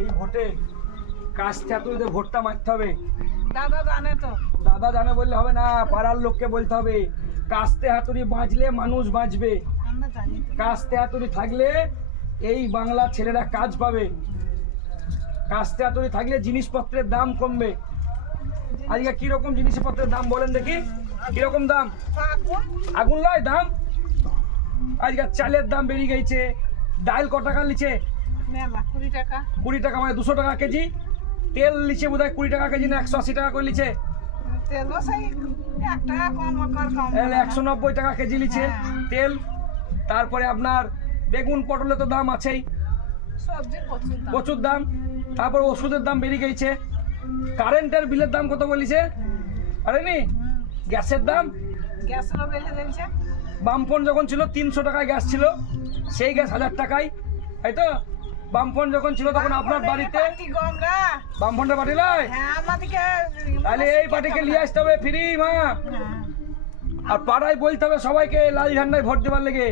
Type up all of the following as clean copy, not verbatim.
এই ভোটে কাস্তে হাতুড়িতে ভোটটা মারতে হবে। দাদা জানে তো। দাদা জানে বললে হবে না, পাড়ার লোককে বলতে হবে কাস্তে হাতুড়ি বাঁচলে মানুষ বাঁচবে। আমরা জানি তো। কাস্তে হাতুড়ি থাকলে এই বাংলার ছেলেরা কাজ পাবে। কাস্তে হাতুড়ি থাকলে জিনিসপত্রের দাম কমবে। আজকে কিরকম জিনিসপত্রের দাম বলেন দেখি, কিরকম দাম? আগুন লয় দাম। আজকে চালের দাম বেরিয়ে গেছে। ডাল ক টাকা নিচে? মেলা 20 টাকা। 20 টাকা মানে 200 টাকা কেজি। তেল নিচে বোধ হয় 20 টাকা কেজি না 180 টাকা করে নিচে? তেলও সেই 1 টাকা কম কম। 190 টাকা কেজি নিচে তেল। তারপরে আপনার বেগুন পটলের তো দাম আছেই, সবজির প্রচুর দাম। তারপর ওষুধের দাম বেরিয়ে গেছে। কারেন্টের বিলের দাম কত বলিছে? আরে নি গ্যাসের দাম, গ্যাসেরও বেড়ে যাচ্ছে। বামফোন যখন ছিল 300 টাকায় গ্যাস ছিল, সেই গ্যাস 1000 টাকায়, তাই তো? বামফোন যখন ছিল তখন আপনার বাড়িতে বামফোনটা পাঠিয়ে লয়, তাহলে এই পার্টিকে নিয়ে আসতে হবে ফ্রি মা। আর পাড়ায় বলতে হবে সবাইকে লাল ঝান্ডায় ভোট দেবার লেগে।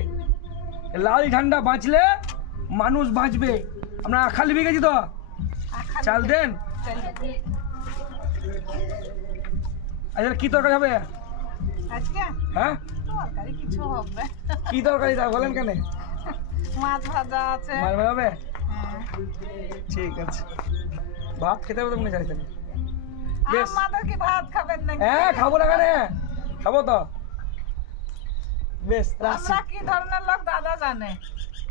লাল ঝান্ডা বাঁচলে মানুষ বাঁচবে। আমরা আখা লিখে গেছি তো, চাল দেন। আচ্ছা কি তরকারি হবে আজকে? হ্যাঁ তরকারি কিছু হবে। কি তরকারি তা বলেন কেন? মাছ ভাজা আছে। মাছ ভাজা হবে? হ্যাঁ। ঠিক আছে, ভাত খেতে হবে তো মনে চাইছেন? বেশ, আমাদের কি ভাত খাবেন নাকি? হ্যাঁ খাবো না কেন, খাবো তো। বেশ রাখছি, আমরা কি ধরনের লোক দাদা জানে।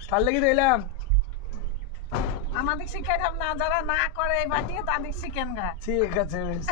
তার লেগে তো এলাম। আমাদের শিখাই না, যারা না করে এই বাটিয়ে তাদের শিখেন গা। ঠিক আছে বেশ।